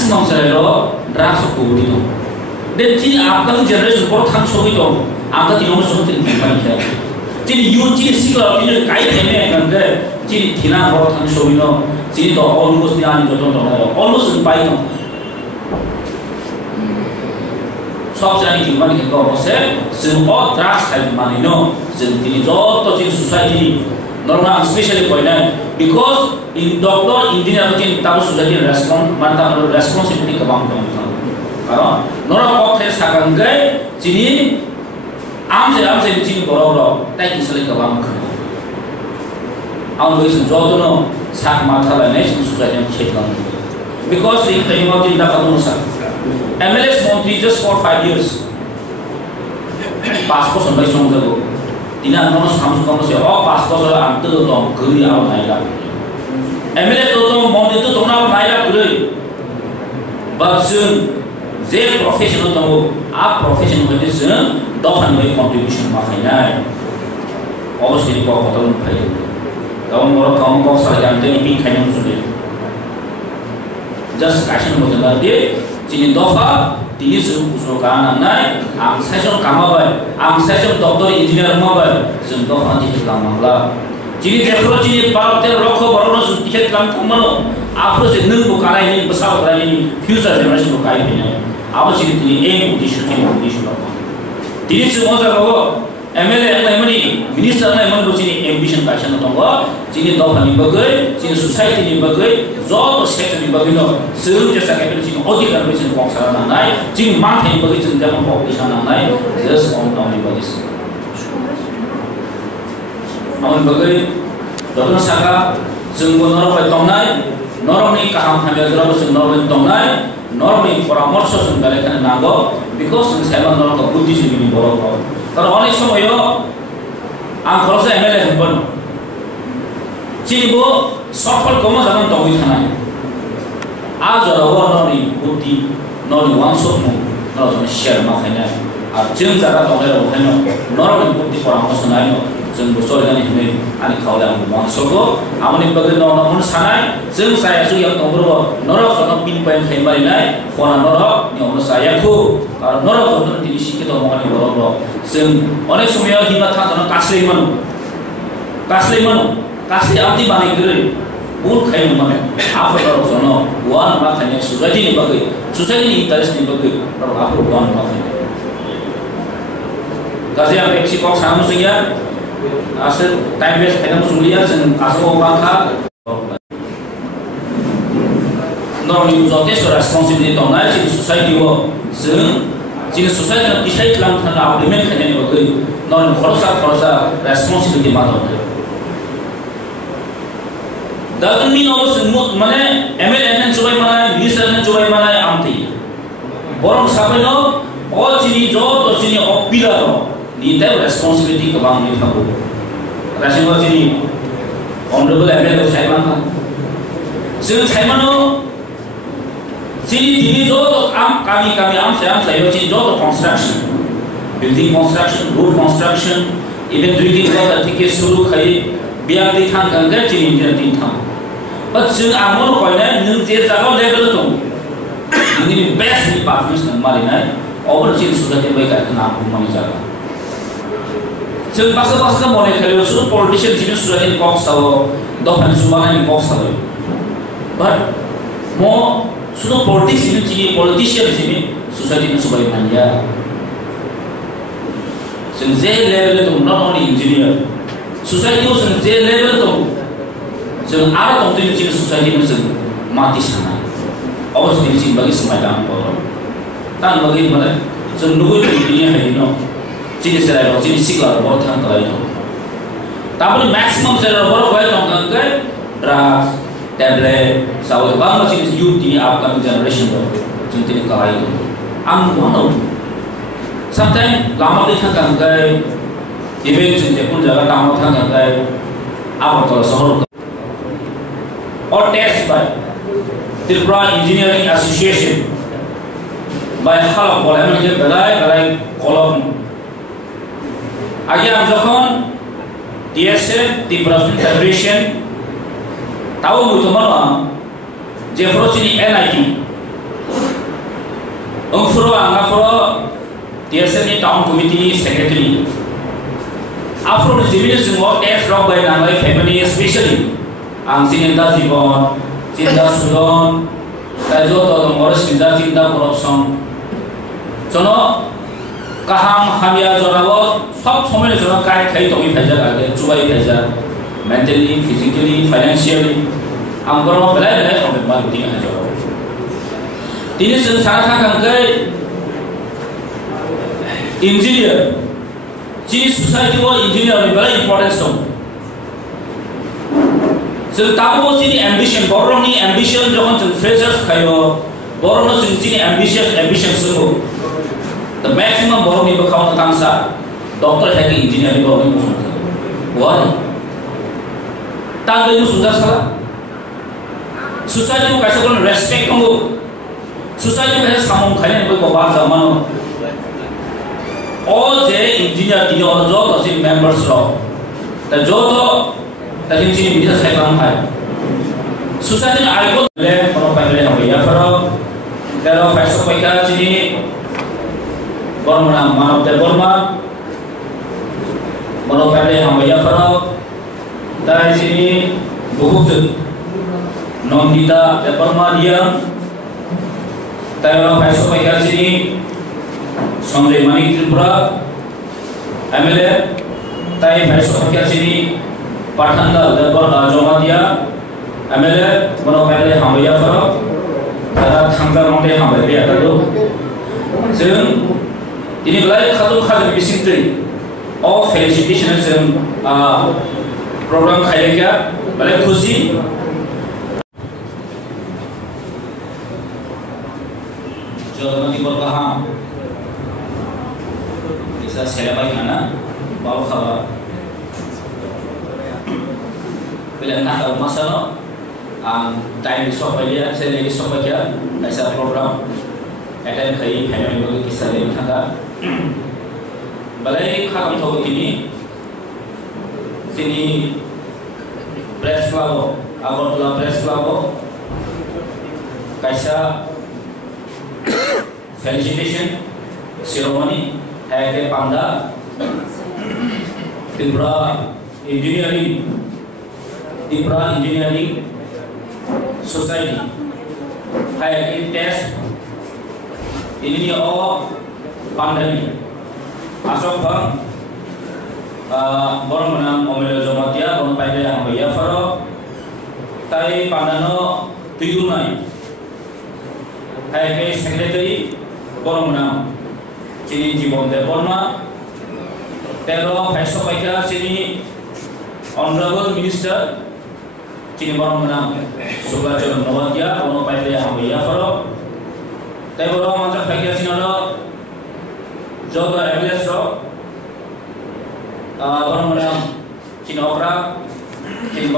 maximum salary drugs ko dito then chini upcoming generation ko thang so ito anga tino so tin ban kya chini you chini sikla tin kai theme kan de chini thina ko thang so ino chini to almost ni ani to almost pai to সব জানি কি মানে কি অবশ্যই সে all trust has মানি নো যে তিনি যত যে সোসাইটি নরমাল স্পেশালি কই না বিকজ ইন ডক্টর ইঞ্জিনিয়ার হচ্ছেন তার সোসাইটি রেসপন্স মানে তার রেসপন্সিবিলিটি কম কম কারণ নর পক্ষে সাকাঙ্গে যিনি আমজে যিনি বড় বড় তাই কি সলে কম খানে আম বইছেন যতন সাক মাথা লাইনে সোসাইটি খেত কম বিকজ ইন দ্য হিউম্যানিটি দা কানুন সা MLS Montri just for 5 years. Passport sampai songjago. Tina nono samsu kamu sih. Oh passport soal antu dong kiri awal naila. MLS tu dong Montri tu dong awal naila kiri. But soon, Z professional tamu, आप professional होने से दोहन में contribution माखना है. Obviously ni kau kata pun payah. Kalau orang kau salah jangan dia pin kaya musuh. Just kasih nama jelas dia. Jadi dofa ini suruhkan anak, am saya kamabai, am saya doktor engineer kamabai, jadi dofa ini kamala. Jadi kalau jadi partai rokok baru nasi tiket kamano, apa sih neng bukan ini besar bukan ini future generation bukan ini. Apa sih ini aim isu apa? Jadi semua kalau MLA yang mana minister yang mana begini ambition passion atau apa? Jadi dofa ini bagai, jadi society ini bagai, zat sektor ini bagai no. Sebelum jasa kita jadi audit kan begini kongsaran nanai, jadi mana ini bagai jadi dalam populasi nanai, just on tahun ini bagai. Awal bagai, dokter saka, semua orang bertonai, orang ini kaham hamil terus semua orang bertonai, orang ini peramarso semua mereka nago, because saya orang ke budi sini borok. Kalau orang semua yo, angkor saya MLA hempon. Jadi bu, sokol kamu jangan tahu itu mana. Ajar awak nori budi, nori wangsotmu, nori share makanya. Jangan cara tahu orang mana, nori budi orang masuk naik. Jangan besar kan ini, ani kau dah wangsotgo, amani bagai nori mana sana. Jangan saya suruh yang tahu berapa, nori sana pinpoint hembari naik, kona nori ni orang saya tu, kalau nori orang tu di sini kita mohon berapa. Sen অনেক সময় হিমত থাকে না কাছলেই মানু কাছলে আপনি বানাই করে ভুল খাই মানে আপনার জন্য ওয়ান মা খাই সোসাইটি নি বাকি সোসাইটি নি ইন্টারেস্ট নি বাকি আর আপনার ওয়ান মা খাই কাজে আমি একটি কক সামনে সিয়া আসে টাইম ওয়েস্ট খাইনা সুলিয়া sen আসো বাখা নরমালি যথেষ্ট রেসপন্সিবিলিটি দং না যে সোসাইটি ও जों jadi society yang disai kelam tanah implement kerja ni bagai non khorosa responsibility mana? Doesn't mean also semut mana MLA yang cubai mana, minister yang cubai mana amti. Borong sampai no, all sini job atau sini opila no, ni tahu responsibility kebang ni thaku. Rasanya sini honorable MLA saya mana? Saya mana? Sini dini jodoh kami saya sini jodoh construction, building construction, road construction, even drinking water tiket suruh kaya biar ditang kan sini dia ditang. But sini amor kau ni nunggu jaga level tu, ini best ni performance kembali ni, over sini sudah terbaik kan aku mana jaga. Sini pasal mana kalau suruh politician sini sudah ni box tahu, dohan semua ni box tahu. But mau sudah politik sini jadi politician sini society ni sebagai manja. Senjata level itu not only engineer, society itu senjata level itu, sen ada contoh ini sini society ni sen mati sana. Awas di sini bagi semua orang orang. Tan bagi mana? Sen dulu itu dunia hari ini, sini serai, sini siklar, orang thang kalau itu. Tapi maximum serai orang kau yang thang kan, drugs. Tablet, sawit bang macam youth ini upcoming generation tu, contoh ni kau itu, mana? Sometimes lama dia kan gay, event contoh pun jaga lama kan gay, apa kalau soal or test by Tripura Engineering Association by halap boleh macam belai kolom. Aja amjokon TSF Tripura Federation tahu betul mana Jeffro sini NIT Ungfuro angafuro TSM Town Committee Secretary. Afro civil semua tax rock by nangai family especially. Ang sininda Jibon, sinda Sudon, tajo to mor sinda corruption. Jono kaham hamia jonago sob somene jono kai khai tomi phaja age chubai phaja mentally, physically, financially. Ang boro belai belai tomi mal ting ha jo. Tini sen sara kangkai engineer. Ji society wo engineer ni belai important song. So tapo sini ambition, borong ni ambition jokon sen freshers kayo, borong no sini ambition semua. The maximum borong ni berkau tentang sa, doktor hagi engineer ni borong ni musuh. Why? Tangga itu sudah salah. Society ko kaisa kon respect kamu. Society kaisa samong kaya ni bawa zaman. All the engineer di orang job masih members lo. Dan job to tadi sini bisa saya kamu hai. Society ni algo le kalau pahले हम या करो. Kalau पैसों पैसा sini Borma मानव ते Borma. Kalau पहले हम या करो. Dari sini बहुत non kita te Borma dia. Kalau पैसों पैसा sini Sonde Manik Tripura MLA Tai पैसों पैसा sini Patanda Debar जमा दिया MLA मनो पहले हम या करो. Karena tangga nanti हम ya करो. Sen ini belai खादुम bisintri. All felicitation sen program खाया क्या belai खुशी. जो nanti berkaham bisa selebai mana bawa kabar. Bila nak tahu masalah, time disok aja, saya lagi disok aja, ऐसा program, attend kali, family bagi kisah lagi thanga. Balai kagam tahu ini, sini press club, Agartala press club, kaisa felicitation ceremony, hai ke Panda, Tripura Engineering Society, hai ke test, ini all pandemi, asok bang, borong menang omel jomatia, borong pada yang bayar faro, tai pandano tuyunai, hai ke secretary, borong menang, sini Jibon te Borma, tero पैसों पैसा sini honorable minister. Kini borong menang Subha John Nawadia, borong pada yang bayar faro. Tapi borong macam fakir sini ada job MLS ro, borong menang kini opera, kini